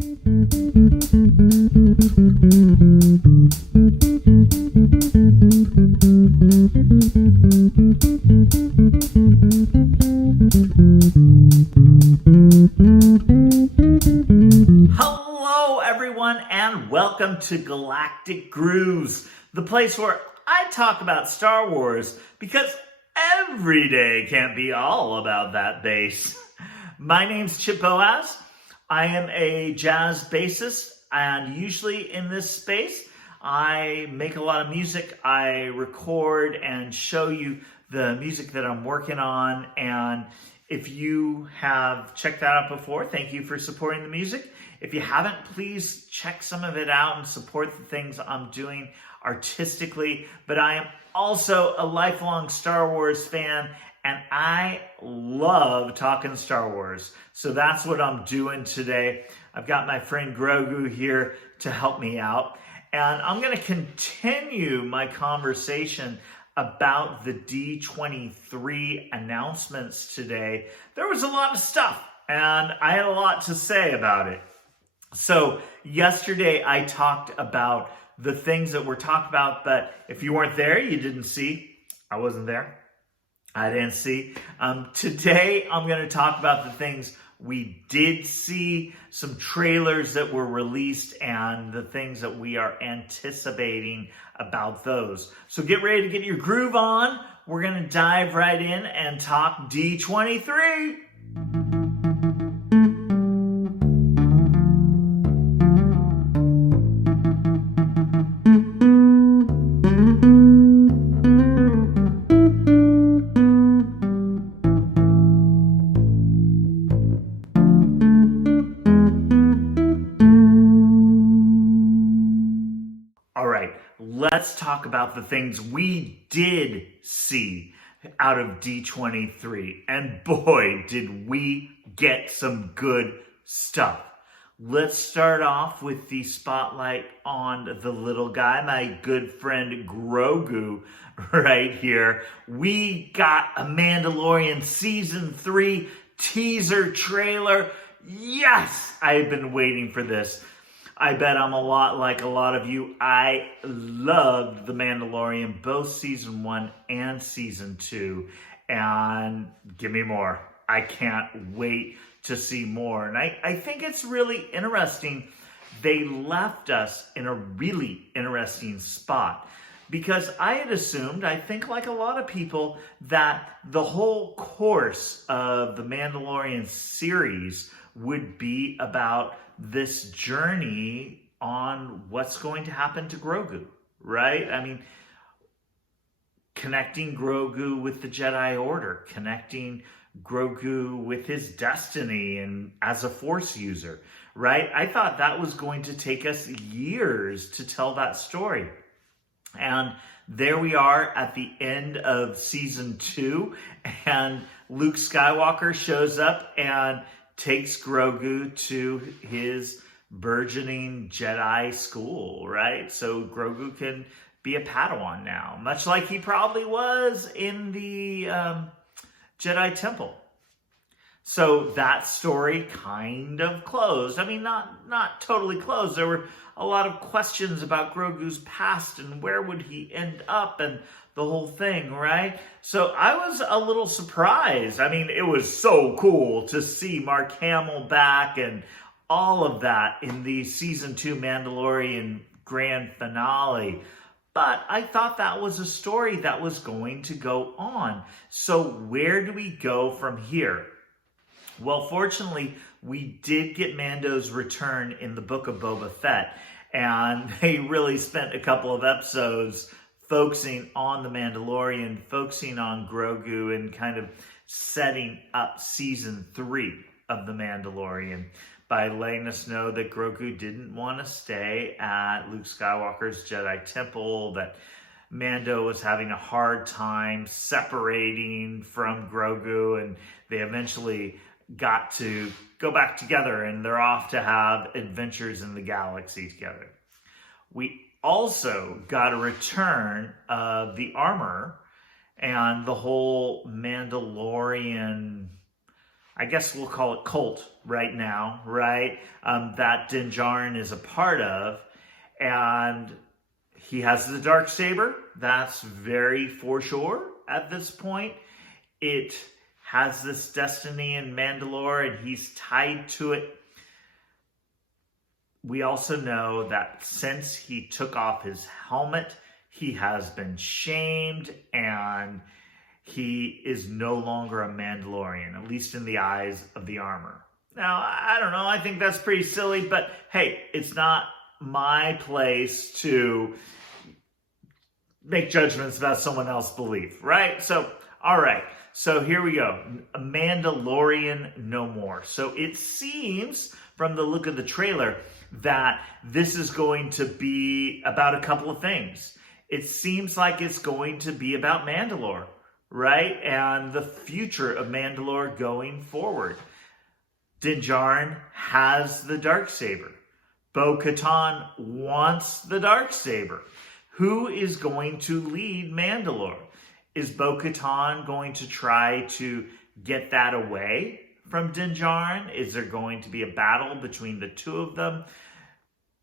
Hello everyone and welcome to Galactic Grooves, the place where I talk about Star Wars because every day can't be all about that bass. My name's Chip Boaz. I am a jazz bassist, and usually in this space I make a lot of music. I record and show you the music that I'm working on, and if you have checked that out before, thank you for supporting the music. If you haven't, please check some of it out and support the things I'm doing artistically. But I am also a lifelong Star Wars fan, and I love talking Star Wars. So that's what I'm doing today. I've got my friend Grogu here to help me out. And I'm going to continue my conversation about the D23 announcements today. There was a lot of stuff, and I had a lot to say about it. So yesterday I talked about the things that were talked about, but if you weren't there, you didn't see. I wasn't there. I didn't see. Today I'm going to talk about the things we did see, some trailers that were released, and the things that we are anticipating about those. So get ready to get your groove on. We're going to dive right in and talk D23. Let's talk about the things we did see out of D23. And boy, did we get some good stuff. Let's start off with the spotlight on the little guy, my good friend Grogu right here. We got a Mandalorian Season 3 teaser trailer. Yes, I've been waiting for this. I bet I'm a lot like a lot of you. I loved The Mandalorian, both Season 1 and Season 2. And give me more. I can't wait to see more. And I think it's really interesting. They left us in a really interesting spot. Because I had assumed, I think like a lot of people, that the whole course of the Mandalorian series would be about this journey on what's going to happen to Grogu, right? I mean, connecting Grogu with the Jedi Order, connecting Grogu with his destiny and as a Force user, right? I thought that was going to take us years to tell that story. And there we are at the end of Season 2, and Luke Skywalker shows up and takes Grogu to his burgeoning Jedi school, right? So Grogu can be a Padawan now, much like he probably was in the Jedi Temple. So that story kind of closed. I mean, not totally closed. There were a lot of questions about Grogu's past and where would he end up and the whole thing, right? So I was a little surprised. I mean, it was so cool to see Mark Hamill back and all of that in the Season 2 Mandalorian grand finale. But I thought that was a story that was going to go on. So where do we go from here? Well, fortunately, we did get Mando's return in the Book of Boba Fett. And they really spent a couple of episodes focusing on the Mandalorian, focusing on Grogu, and kind of setting up Season 3 of the Mandalorian by letting us know that Grogu didn't want to stay at Luke Skywalker's Jedi Temple, that Mando was having a hard time separating from Grogu, and they eventually got to go back together, and they're off to have adventures in the galaxy together. We also got a return of the armor and the whole Mandalorian, I guess we'll call it cult right now, right? That Din Djarin is a part of. And he has the Darksaber. That's very for sure at this point. It has this destiny in Mandalore, and he's tied to it. We also know that since he took off his helmet, he has been shamed, and he is no longer a Mandalorian, at least in the eyes of the armor. Now, I don't know. I think that's pretty silly, but hey, it's not my place to make judgments about someone else's belief, right? So, all right. So here we go. A Mandalorian no more. So it seems from the look of the trailer that this is going to be about a couple of things. It seems like it's going to be about Mandalore, right? And the future of Mandalore going forward. Din Djarin has the Darksaber. Bo-Katan wants the Darksaber. Who is going to lead Mandalore? Is Bo-Katan going to try to get that away from Din Djarin? Is there going to be a battle between the two of them?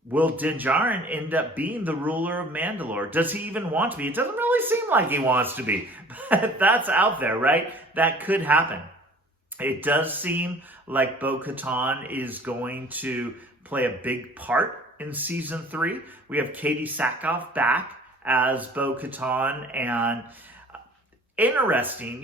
Will Din Djarin end up being the ruler of Mandalore? Does he even want to be? It doesn't really seem like he wants to be, but that's out there, right? That could happen. It does seem like Bo-Katan is going to play a big part in season 3. We have Katie Sackhoff back as Bo-Katan, and interesting,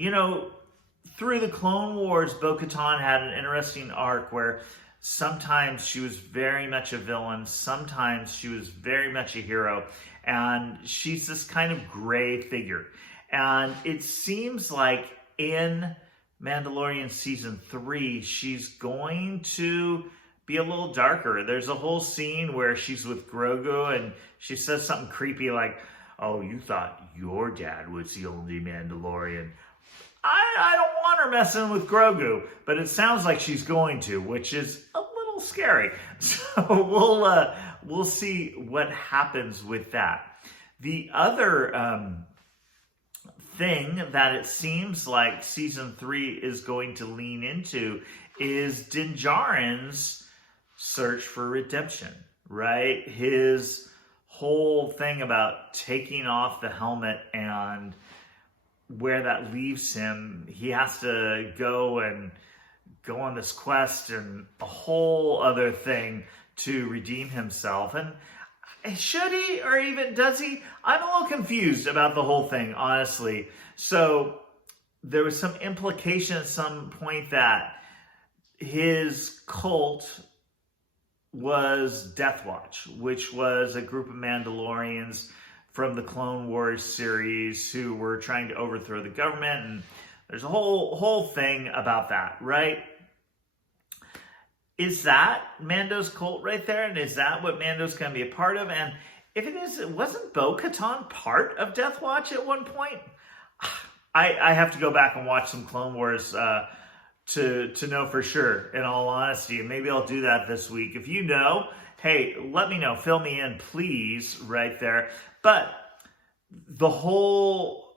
through the Clone Wars, Bo-Katan had an interesting arc where sometimes she was very much a villain, sometimes she was very much a hero, and she's this kind of gray figure. And it seems like in Mandalorian season 3, she's going to be a little darker. There's a whole scene where she's with Grogu and she says something creepy like, "Oh, you thought your dad was the only Mandalorian." I don't want her messing with Grogu, but it sounds like she's going to, which is a little scary. So we'll see what happens with that. The other thing that it seems like season 3 is going to lean into is Din Djarin's search for redemption, right? His whole thing about taking off the helmet and where that leaves him. He has to go on this quest and a whole other thing to redeem himself. And should he, or even does he? I'm a little confused about the whole thing, honestly. So there was some implication at some point that his cult was Death Watch, which was a group of Mandalorians from the Clone Wars series who were trying to overthrow the government, and there's a whole thing about that, right? Is that Mando's cult right there? And is that what Mando's going to be a part of? And if it is, wasn't Bo-Katan part of Death Watch at one point? I have to go back and watch some Clone Wars to know for sure, in all honesty. And maybe I'll do that this week. If you know, hey, let me know. Fill me in, please, right there. But the whole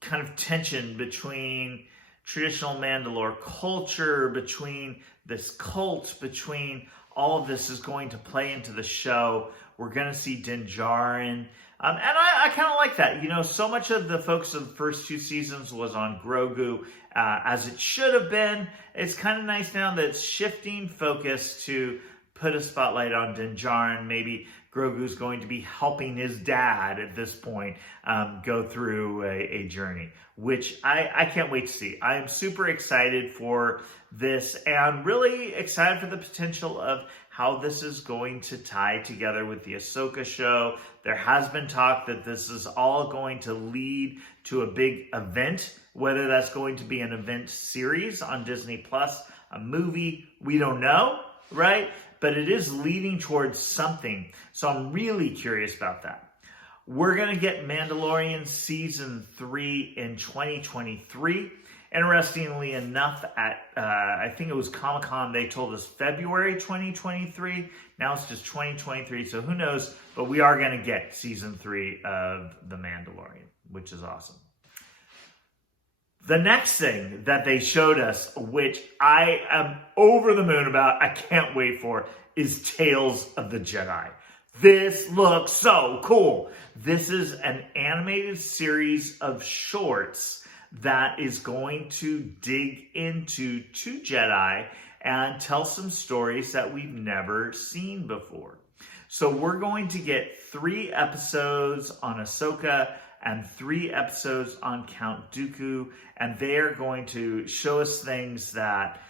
kind of tension between traditional Mandalore culture, between this cult, between all of this is going to play into the show. We're going to see Din Djarin. And I kind of like that. So much of the focus of the first 2 seasons was on Grogu, as it should have been. It's kind of nice now that it's shifting focus to put a spotlight on Din Djarin. Maybe Grogu's going to be helping his dad at this point go through a journey, which I can't wait to see. I am super excited for this and really excited for the potential of how this is going to tie together with the Ahsoka show. There has been talk that this is all going to lead to a big event, whether that's going to be an event series on Disney Plus, a movie, we don't know, right? But it is leading towards something. So I'm really curious about that. We're going to get Mandalorian Season 3 in 2023. Interestingly enough, at I think it was Comic-Con, they told us February 2023. Now it's just 2023, so who knows? But we are going to get Season 3 of The Mandalorian, which is awesome. The next thing that they showed us, which I am over the moon about, I can't wait for, is Tales of the Jedi. This looks so cool. This is an animated series of shorts that is going to dig into two Jedi and tell some stories that we've never seen before. So we're going to get 3 episodes on Ahsoka and 3 episodes on Count Dooku, and they are going to show us things that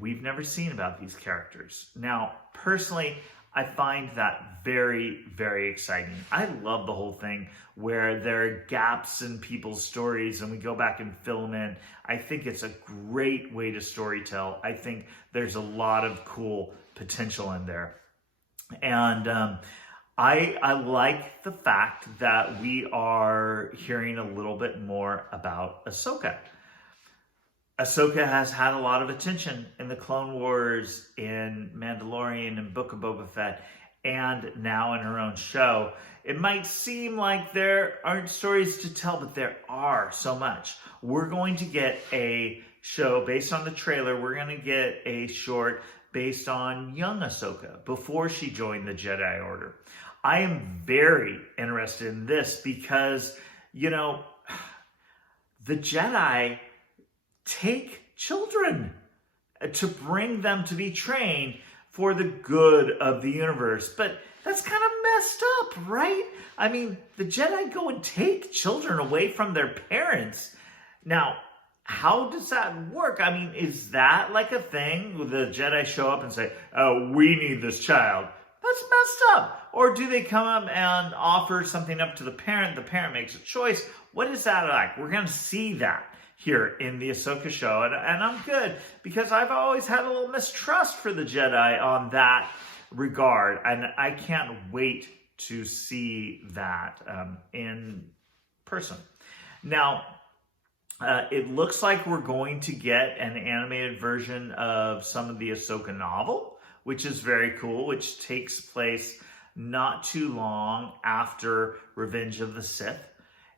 we've never seen about these characters. Now, personally, I find that very, very exciting. I love the whole thing where there are gaps in people's stories and we go back and fill them in. I think it's a great way to storytell. I think there's a lot of cool potential in there. And I like the fact that we are hearing a little bit more about Ahsoka. Ahsoka has had a lot of attention in the Clone Wars, in Mandalorian, and Book of Boba Fett, and now in her own show. It might seem like there aren't stories to tell, but there are so much. We're going to get a show based on the trailer. We're going to get a short based on young Ahsoka before she joined the Jedi Order. I am very interested in this because, you know, the Jedi take children to bring them to be trained for the good of the universe. But that's kind of messed up, right? I mean, the Jedi go and take children away from their parents. Now, how does that work? I mean, is that like a thing? Will the Jedi show up and say, oh, we need this child? That's messed up. Or do they come up and offer something up to the parent makes a choice? What is that like? We're going to see that here in the Ahsoka show. And I'm good because I've always had a little mistrust for the Jedi on that regard. And I can't wait to see that in person. Now, it looks like we're going to get an animated version of some of the Ahsoka novel, which is very cool, which takes place not too long after Revenge of the Sith.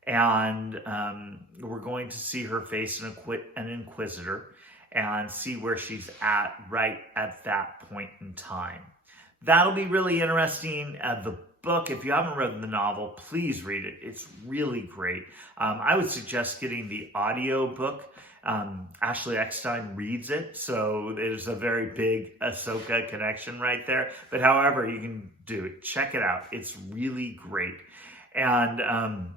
And we're going to see her face an Inquisitor and see where she's at right at that point in time. That'll be really interesting. The book, if you haven't read the novel, please read it. It's really great. I would suggest getting the audio book. Ashley Eckstein reads it, so there's a very big Ahsoka connection right there. But however you can do it, check it out. It's really great. And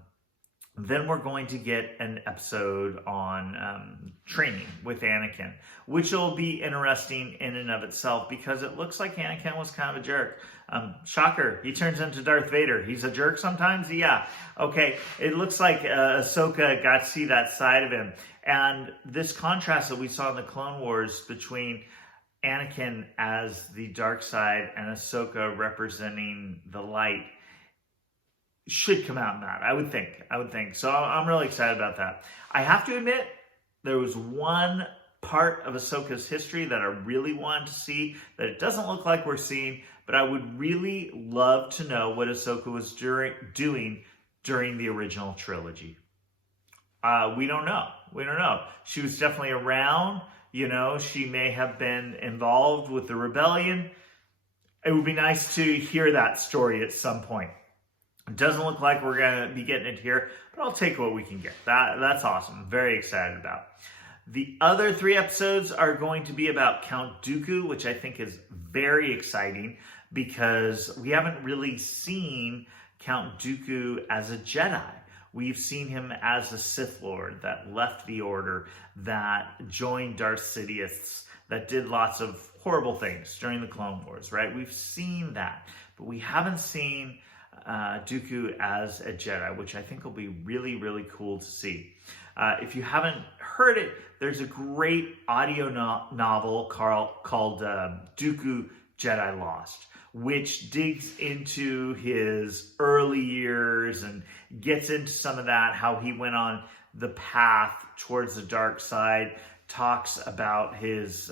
then we're going to get an episode on training with Anakin, which will be interesting in and of itself because it looks like Anakin was kind of a jerk. Shocker, he turns into Darth Vader. He's a jerk sometimes? Yeah. Okay, it looks like Ahsoka got to see that side of him. And this contrast that we saw in the Clone Wars between Anakin as the dark side and Ahsoka representing the light should come out in that, I would think. So I'm really excited about that. I have to admit, there was one part of Ahsoka's history that I really wanted to see that it doesn't look like we're seeing, but I would really love to know what Ahsoka was doing during the original trilogy. We don't know. She was definitely around. You know, she may have been involved with the rebellion. It would be nice to hear that story at some point. It doesn't look like we're going to be getting it here, but I'll take what we can get. That's awesome. I'm very excited about. The other 3 episodes are going to be about Count Dooku, which I think is very exciting because we haven't really seen Count Dooku as a Jedi. We've seen him as a Sith Lord that left the Order, that joined Darth Sidious, that did lots of horrible things during the Clone Wars, right? We've seen that, but we haven't seen Dooku as a Jedi, which I think will be really, really cool to see. If you haven't heard it, there's a great audio novel called Dooku Jedi Lost, which digs into his early years and gets into some of that, how he went on the path towards the dark side, talks about his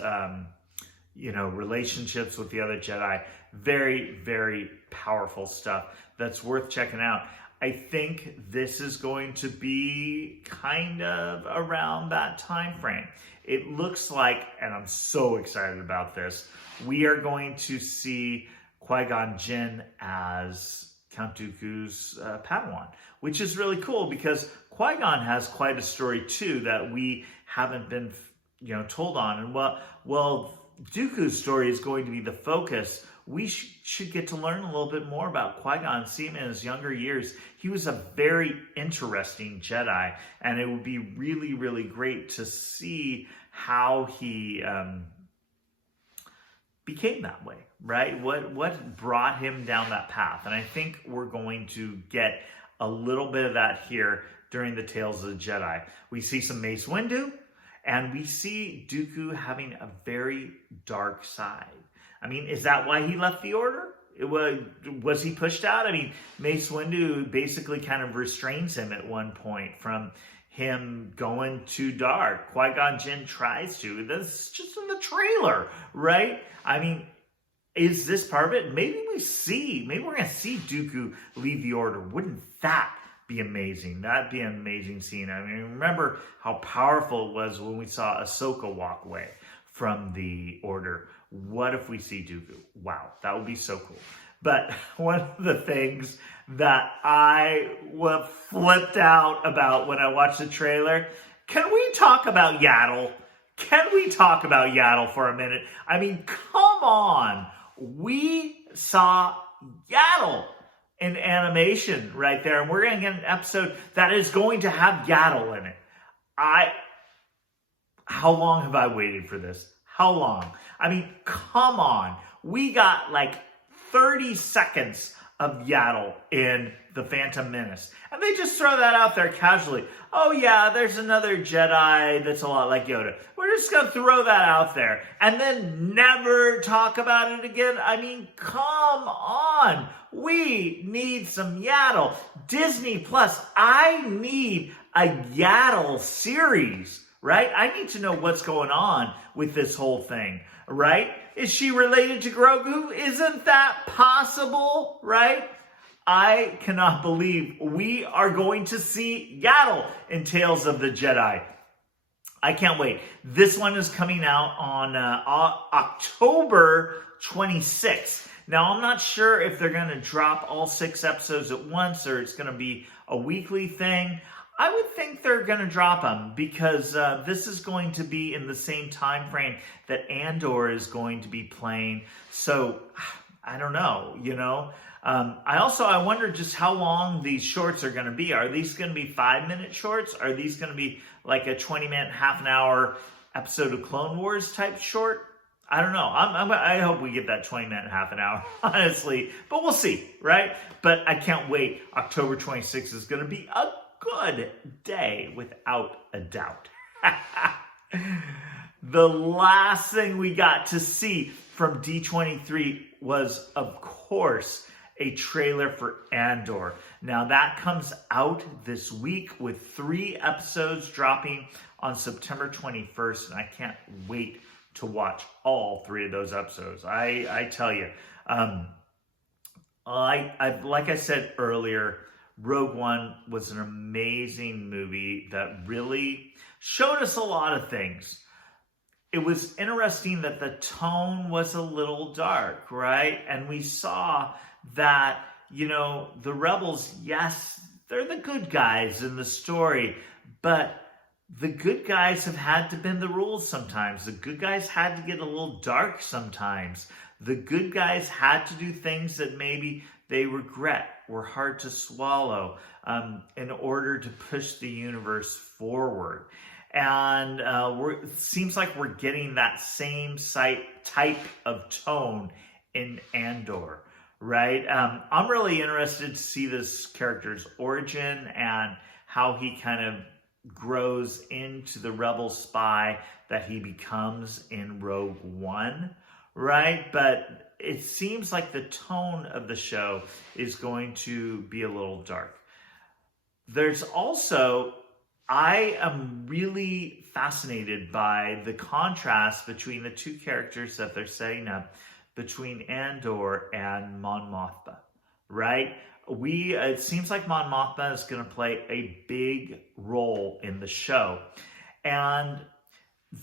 relationships with the other Jedi. Very, very powerful stuff that's worth checking out. I think this is going to be kind of around that time frame. It looks like, and I'm so excited about this, we are going to see Qui-Gon Jinn as Count Dooku's Padawan, which is really cool because Qui-Gon has quite a story too that we haven't been, told on. And well, Dooku's story is going to be the focus. We should get to learn a little bit more about Qui-Gon, see him in his younger years. He was a very interesting Jedi, and it would be really, really great to see how he became that way, right? What brought him down that path? And I think we're going to get a little bit of that here during the Tales of the Jedi. We see some Mace Windu, and we see Dooku having a very dark side. I mean, is that why he left the Order? Was he pushed out? I mean, Mace Windu basically kind of restrains him at one point from him going too dark. Qui-Gon Jinn tries to. That's just in the trailer, right? I mean, is this part of it? Maybe we're going to see Dooku leave the Order. Wouldn't that be amazing? That'd be an amazing scene. I mean, remember how powerful it was when we saw Ahsoka walk away from the Order. What if we see Dooku? Wow, that would be so cool. But one of the things that I was flipped out about when I watched the trailer, can we talk about Yaddle? Can we talk about Yaddle for a minute? I mean, come on. We saw Yaddle in animation right there, and we're going to get an episode that is going to have Yaddle in it. How long have I waited for this? How long? I mean, come on. We got like 30 seconds of Yaddle in The Phantom Menace. And they just throw that out there casually. Oh yeah, there's another Jedi that's a lot like Yoda. We're just going to throw that out there and then never talk about it again. I mean, come on. We need some Yaddle. Disney Plus, I need a Yaddle series. Right? I need to know what's going on with this whole thing, right? Is she related to Grogu? Isn't that possible, right? I cannot believe we are going to see Yaddle in Tales of the Jedi. I can't wait. This one is coming out on October 26th. Now, I'm not sure if they're going to drop all 6 episodes at once or it's going to be a weekly thing. I would think they're going to drop them because this is going to be in the same time frame that Andor is going to be playing. So, I don't know, I wonder just how long these shorts are going to be. Are these going to be 5-minute shorts? Are these going to be like a 20-minute, half an hour episode of Clone Wars type short? I don't know. I hope we get that 20-minute, half an hour, honestly. But we'll see, right? But I can't wait. October 26th is going to be a good day, without a doubt. The last thing we got to see from D23 was, of course, a trailer for Andor. Now, that comes out this week with 3 episodes dropping on September 21st, and I can't wait to watch all 3 of those episodes. I tell you, like I said earlier, Rogue One was an amazing movie that really showed us a lot of things. It was interesting that the tone was a little dark, right? And we saw that, the rebels, yes, they're the good guys in the story, but the good guys have had to bend the rules sometimes. The good guys had to get a little dark sometimes. The good guys had to do things that maybe they regret, were hard to swallow in order to push the universe forward. And it seems like we're getting that same type of tone in Andor, right? I'm really interested to see this character's origin and how he kind of grows into the rebel spy that he becomes in Rogue One, right? But it seems like the tone of the show is going to be a little dark. There's also, I am really fascinated by the contrast between the 2 characters that they're setting up between Andor and Mon Mothma, right? It seems like Mon Mothma is going to play a big role in the show. And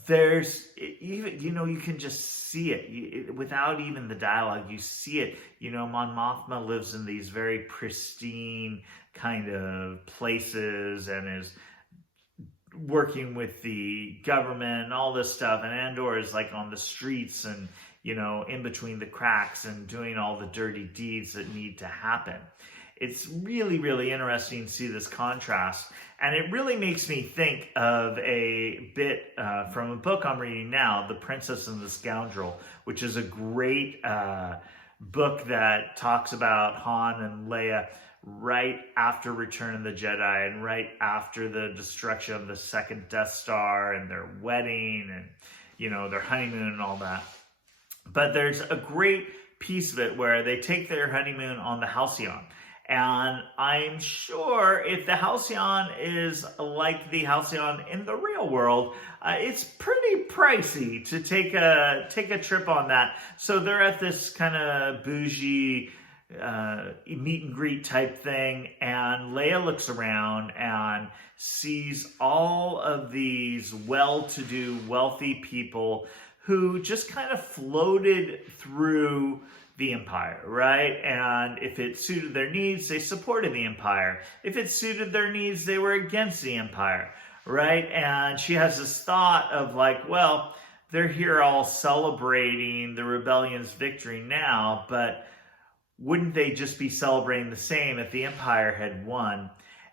there's even, you can just see it without even the dialogue. You see it. Mon Mothma lives in these very pristine kind of places and is working with the government and all this stuff. And Andor is like on the streets and, in between the cracks and doing all the dirty deeds that need to happen. It's really, really interesting to see this contrast. And it really makes me think of a bit from a book I'm reading now, The Princess and the Scoundrel, which is a great book that talks about Han and Leia right after Return of the Jedi and right after the destruction of the second Death Star and their wedding and, their honeymoon and all that. But there's a great piece of it where they take their honeymoon on the Halcyon. And I'm sure if the Halcyon is like the Halcyon in the real world, it's pretty pricey to take a trip on that. So they're at this kind of bougie meet and greet type thing, and Leia looks around and sees all of these well-to-do, wealthy people who just kind of floated through the Empire, right? And if it suited their needs, they supported the Empire. If it suited their needs, they were against the Empire, right? And she has this thought of like, well, they're here all celebrating the rebellion's victory now, but wouldn't they just be celebrating the same if the Empire had won?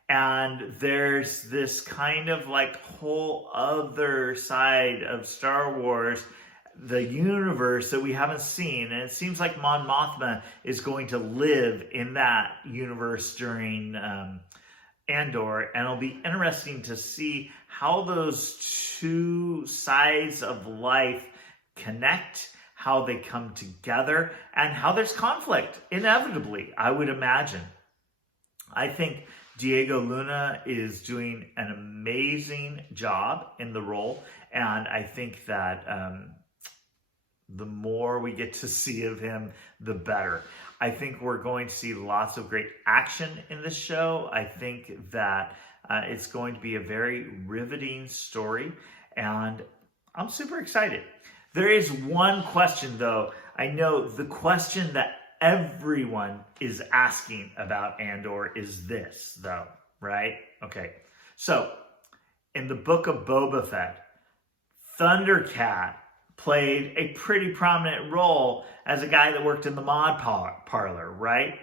And there's this kind of like whole other side of Star Wars, the universe that we haven't seen. And it seems like Mon Mothma is going to live in that universe during Andor. And it'll be interesting to see how those two sides of life connect, how they come together, and how there's conflict, inevitably, I would imagine. I think Diego Luna is doing an amazing job in the role, and I think that the more we get to see of him, the better. I think we're going to see lots of great action in this show. I think that it's going to be a very riveting story, and I'm super excited. There is one question, though. I know the question that everyone is asking about Andor is this, though, right? Okay, so in the book of Boba Fett, Thundercat played a pretty prominent role as a guy that worked in the mod parlor, right?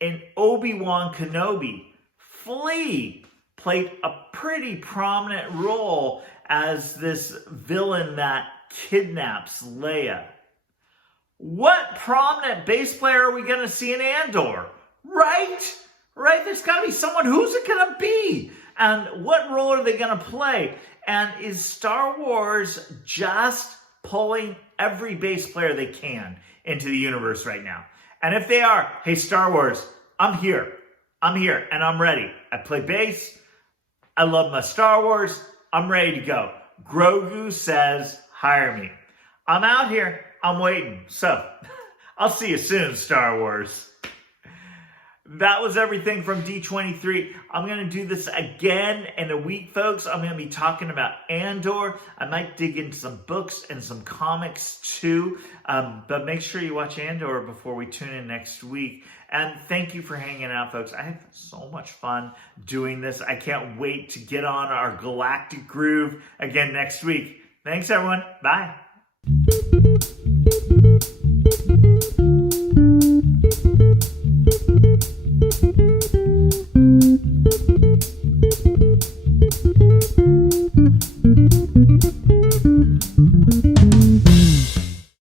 In Obi-Wan Kenobi, Flea played a pretty prominent role as this villain that kidnaps Leia. What prominent bass player are we going to see in Andor? Right? There's got to be someone. Who's it going to be? And what role are they going to play? And is Star Wars just pulling every bass player they can into the universe right now? And if they are, hey, Star Wars, I'm here, and I'm ready. I play bass. I love my Star Wars. I'm ready to go. Grogu says, hire me. I'm out here. I'm waiting. So, I'll see you soon, Star Wars. That was everything from D23. I'm going to do this again in a week, folks. I'm going to be talking about Andor. I might dig into some books and some comics too. But make sure you watch Andor before we tune in next week. And thank you for hanging out, folks. I had so much fun doing this. I can't wait to get on our Galactic Groove again next week. Thanks, everyone. Bye.